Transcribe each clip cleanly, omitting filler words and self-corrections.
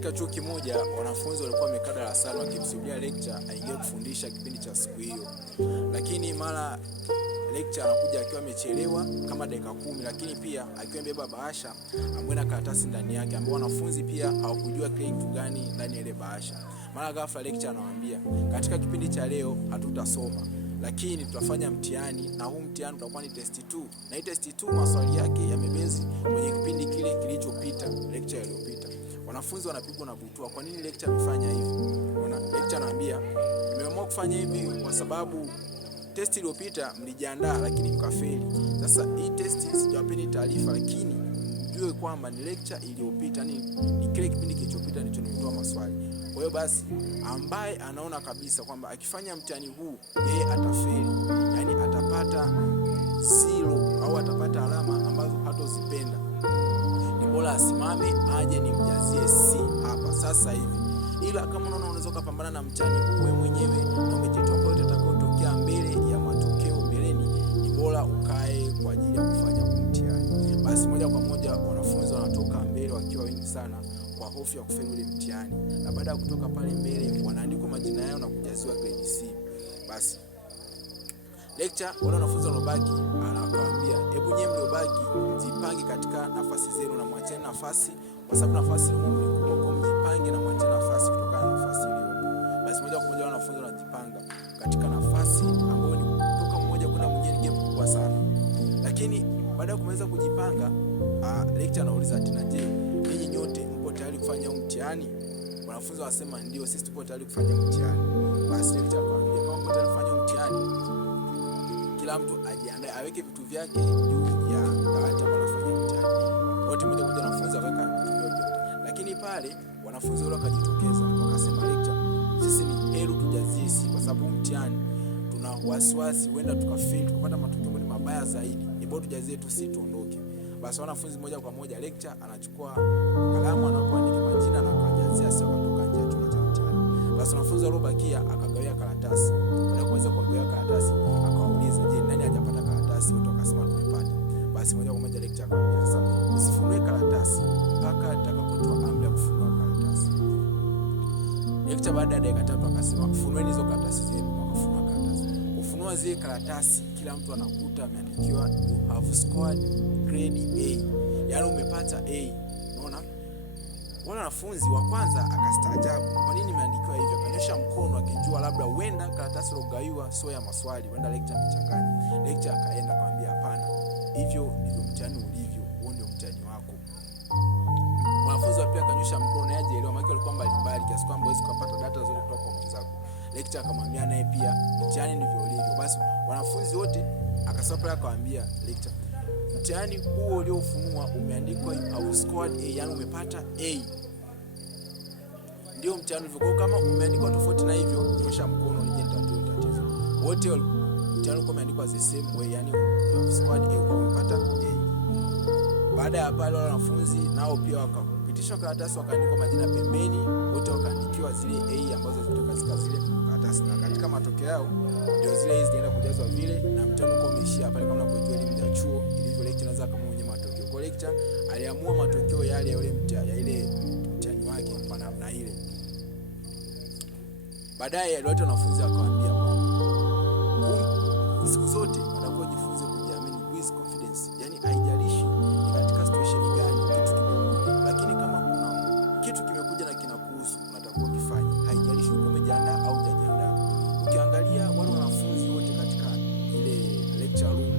Katika chuo kimoja wanafunzi walikuwa wamekaa darasani wakimsubiria lecture aingie kufundisha kipindi cha siku hiyo. Lakini mara lecture anakuja akiwa amechelewa kama dakika 10, lakini pia akiwa amebeba bahasha ambayo ina karatasi ndani yake ambao wanafunzi pia hawakujua kile kitu gani ndani ya ile bahasha. Mara ghafla lecture anawaambia, katika kipindi cha leo hatutasoma, lakini tutafanya mtihani, na huu mtihani utakuwa ni test 2. Na hii test 2 maswali yake yamebezi kwenye kipindi kile kilichopita, lecture iliyopita. Wanafunzi wanapigwa na butwa, kwa nini lecture amefanya hivi? Lecture anawaambia, nimeamua kufanya hivi kwa sababu test iliyopita mlijiandaa lakini mkafeli. Sasa hii test sijawapeni taarifa, lakini mjue kwamba ni lecture iliyopita, ni kile kipindi kilichopita ndicho nimetoa maswali. Kwa hiyo basi ambaye anaona kabisa kwamba akifanya mtihani huu yeye atafeli, yani atapata 0 au atapata alama ambazo hatozipenda, ni bora asimame aje nimjazie C hapa sasa hivi. Ila kama unaona unaweza kupambana na mtihani huu wewe mwenyewe na umejitoa kwa yote atakayotokea mbele ya matokeo mbeleni, ni bora ukae kwa ajili ya kufanya mtihani. Basi moja kwa moja wanafunzi wanatoka mbele wakiwa wengi sana kwa hofu ya kufeli ule mtihani, na baada ya kutoka pale mbele wanaandikwa majina yao na kujaziwa grade C. Basi lecture wale wanafunzi wanaobaki anawaambia, hebu nyinyi mliobaki mjipange katika nafasi zenu na mwacheni nafasi, kwa sababu nafasi ni kubwa, kwa mjipange na mwacheni nafasi kutokana na nafasi iliyopo. Basi moja kwa moja wanafunzi wanajipanga katika nafasi ambayo ni kutoka mmoja kwenda mwingine, ni gap kubwa sana. Lakini baada ya kumaliza kujipanga, lecture anauliza tena, je, ninyi nyote mko tayari kufanya huu mtihani? Wanafunzi wanasema ndio, sisi tupo tayari kufanya mtihani. Basi lecture akamwambia, kama mko tayari kufanya mtihani, kila mtu ajiandae, aweke vitu vyake juu ya dawati ambalo anafanya mtihani. Wote mmoja mmoja wanafunzi waweka vitu vyao. Lakini pale wanafunzi wale wakajitokeza wakasema, lecture, sisi ni heri tujazie C kwa sababu mtihani tuna wasiwasi huenda tukafeli tukapata matokeo mabaya zaidi, ni bora tujazie tu C tuondoke. Basi wanafunzi moja kwa moja lecture anachukua kalamu anapoandika majina na akajazia C kutoka nje ya chumba cha mtihani. Basi wanafunzi waliobakia akagawia karatasi. Baada ya kuweza kugawia karatasi akawauliza, je, nani hajapata karatasi? Wote wakasema tumepata. Basi moja kwa moja lecture akamwambia, sasa usifunue karatasi mpaka nitakapotoa amri ya kufunua karatasi. Lecture baada ya dakika 3 akasema, funueni hizo karatasi zenu. Wakafunua karatasi. Kufunua zile karatasi, kila mtu anakuta ameandikiwa you have scored grade A, yaani umepata A. Unaona? Wale wanafunzi wa kwanza akastaajabu, kwa nini imeandikiwa hivyo? Akanyosha mkono akijua labda huenda karatasi iliyogaiwa sio ya maswali, huenda lecture amechanganya. Lecture akaenda akamwambia, hapana, hivyo ndivyo mtihani ulivyo, huo ndio mtihani wako. Wanafunzi pia akanyosha mkono naye ajielewa, maana alikuwa mbali kiasi kwamba hawezi kupata data zote kutoka kwa mwenzako. Lecture akamwambia naye pia mtihani ndivyo ulivyo. Basi wanafunzi wote akasapa akamwambia lecture, mtihani huo uliofunua umeandikwa au scored A, yani umepata A, ndio mtihani ulivyo. Kama umeandikwa tofauti na hivyo, nyosha mkono nije nitatue tatizo. Wote mtihani ulikuwa umeandikwa the same way, yani you have scored A, kwa umepata A. Baada ya pale wanafunzi nao pia wakapitishwa karatasi, wakaandikwa majina pembeni, wote wakaandikiwa zile A ambazo zilitoka katika zile karatasi, na katika matokeo yao ndio zile zinaenda kujazwa vile, na mtihani uko umeishia pale. Kama unapojua elimu ya chuo ilivyo, lecture inaweza kama mwenye matokeo. Kwa lecture aliamua matokeo yale ya ile mtihani wake kwa namna ile. Baadaye wote wanafunzi akawaambia kwamba siku zote watakuwa jifunze kujiamini, with confidence, yani haijalishi ni katika situation gani kitu kimekuja, lakini kama kuna kitu kimekuja na kinakuhusu unatakiwa kufanya, haijalishi uko umejiandaa au hujajiandaa. Ukiangalia wale wanafunzi wote katika ile lecture room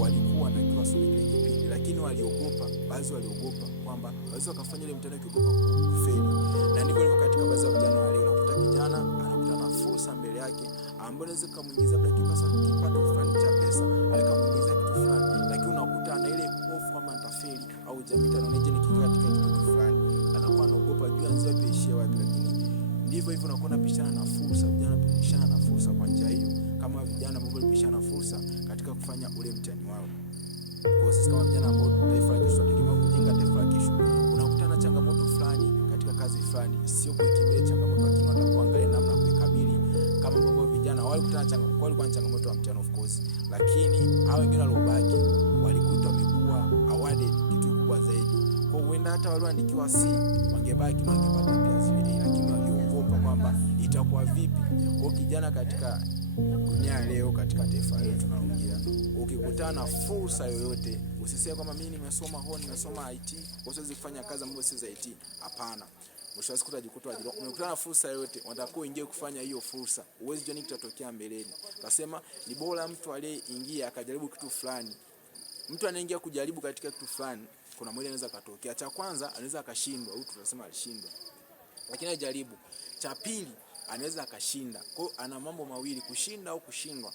walikuwa wanatakiwa wasome kile kipindi, lakini waliogopa, baadhi waliogopa kwamba waweza wakafanya ile mtihani ukiogopa kufeli. Na ndivyo ilivyo katika baadhi ya vijana wale, unakuta kijana anakutana na fursa mbele yake ambayo inaweza kumuingiza labda kipato fulani cha pesa, alikamuingiza kitu fulani, lakini unakuta ana ile hofu kama nitafeli au jamii anaoneje nikiingia katika kitu fulani, anakuwa anaogopa juu anzia peishia wapi. Lakini ndivyo hivyo unakuwa unapishana na fursa, vijana wanapishana na fursa kwa njia hiyo, kama vijana ambao walipishana fursa katika kufanya ule mtihani wao. Kwa sisi kama vijana ambao taifa la kesho tunategemea kujenga taifa la kesho, unakutana na changamoto fulani katika kazi fulani, sio kuikimbilia changamoto, lakini watakuwa angalia namna kuikabili. Kama ambao vijana walikutana na changamoto, walikuwa na changamoto ya mtihani of course, lakini hao wengine waliobaki walikuta wamekuwa awarded kitu kikubwa zaidi. Kwa huenda hata walioandikiwa C wangebaki na wangepata pia zile A, lakini waliogopa kwamba itakuwa vipi. Kwa kijana, katika dunia leo, katika taifa letu tunaongea, ukikutana na fursa yoyote usiseme kwamba mimi nimesoma IT, kwa siwezi kufanya kazi ambayo si za IT. Hapana. Mwisho wa siku utajikuta umekutana na fursa yoyote, unataka uingie kufanya hiyo fursa. Uwezi jua nini kitatokea mbeleni. Nasema ni bora mtu aliyeingia akajaribu kitu fulani. Mtu anaingia kujaribu katika kitu fulani, kuna mwingine anaweza katokea. Cha kwanza anaweza akashindwa, au tunasema alishindwa, lakini ajaribu. Cha pili anaweza akashinda. Kwa hiyo ana mambo mawili, kushinda au kushindwa.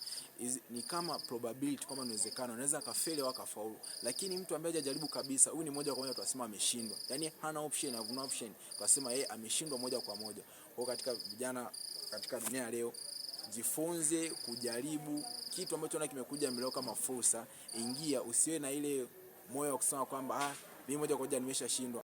Ni kama probability, kama inawezekana anaweza akafeli au akafaulu. Lakini mtu ambaye hajajaribu kabisa, huyu ni moja kwa moja tunasema ameshindwa. Yaani hana option, hakuna option. Tunasema yeye ameshindwa moja kwa moja. Kwa katika vijana, katika dunia leo, jifunze kujaribu kitu ambacho na kimekuja mbele kama fursa. Ingia, usiwe na ile moyo wa kusema kwamba mimi moja kwa moja nimeshashindwa.